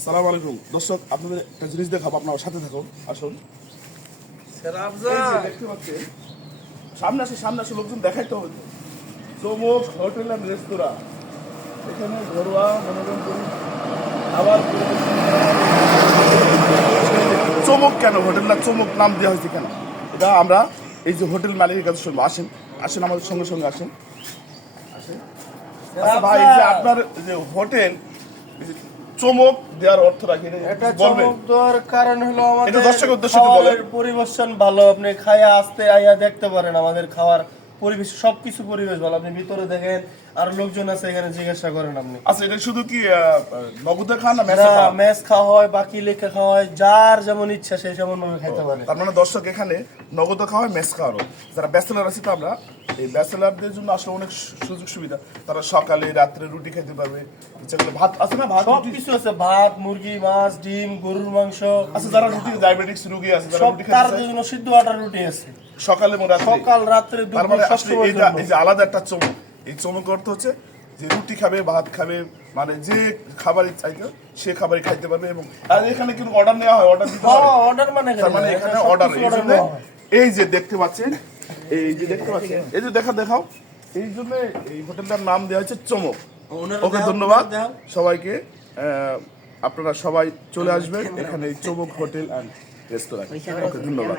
আসসালামু আলাইকুম দর্শক, আপনাদের একটা জিনিস দেখাবো, আপনার সাথে থাকুন। আসুন, দেখতে পাচ্ছেন, সামনে আসে লোকজন দেখাইতে হবে তো। চমক হোটেল অ্যান্ড রেস্তোরাঁ, এখানে ঘরোয়া মনোরঞ্জন আবার চমক কেন হোটেলটা চমক নাম দেওয়া হয়েছে কেন, এটা আমরা এই যে হোটেল মালিকের কাছে শুনবো। আসেন আসেন আমাদের সঙ্গে সঙ্গে আসেন আসেন। আচ্ছা ভাই, এই যে আপনার যে হোটেল চমক দেওয়ার অর্থ রাখি এটা চমক দেওয়ার কারণ হলো আমাদের দর্শকের উদ্দেশ্যে বলেন। খাওয়ার পরিবেশন ভালো, আপনি খাইয়া আসতে আইয়া দেখতে পারেন আমাদের খাওয়ার পরিবেশ, সবকিছু পরিবেশ ভালো। আপনি ভিতরে দেখেন আর লোকজন আছে এখানে, জিজ্ঞাসা করেন আপনি। আচ্ছা, এটা শুধু কি নগদে খান না মেস খাওয়া হয়, বাকি লেখা খাওয়া হয়, যার যেমন ইচ্ছা সেই যেমন ভাবে খাইতে পারে। তার মানে দর্শক এখানে নগদ খাওয়া হয়, মেস খাওয়ারও। যারা ব্যাচেলার আছে, তো আমরা এই ব্যাচেলারদের জন্য আসলে অনেক সুযোগ সুবিধা। তারা সকালে রাত্রে রুটি খেতে পারবে, যেগুলো ভাত আছে না, ভাত সব কিছু আছে, ভাত, মুরগি, মাছ, ডিম, গরুর মাংস। আচ্ছা, যারা রুটি ডায়াবেটিক্স রোগী আছে, যারা সব রুটি তার খেতে চায়, জন্য সিদ্ধ আটার রুটি আছে সকালে এবং রাত্রে, সকাল রাত্রে তার দুপুর মানে সব আসলে সময়ের এটা জন্য। এই যে আলাদা একটা চমক। এই চমক অর্থ হচ্ছে যে রুটি খাবে, ভাত খাবে, মানে যে খাবারই চাইতে সে খাবারই খাইতে পারবে। এবং আর এখানে কিন্তু অর্ডার নেওয়া হয়, অর্ডার দিতে হয়। অর্ডার মানে তার মানে এখানে অর্ডার, এই যে দেখতে পাচ্ছেন, এই যে দেখতে পাচ্ছেন, এই যে দেখাও, এই জন্য এই হোটেলটার নাম দেওয়া হয়েছে চমক। ওকে, ধন্যবাদ সবাইকে। আপনারা সবাই চলে আসবেন এখানে চমক হোটেল অ্যান্ড রেস্তোরাঁ। ওকে, ধন্যবাদ।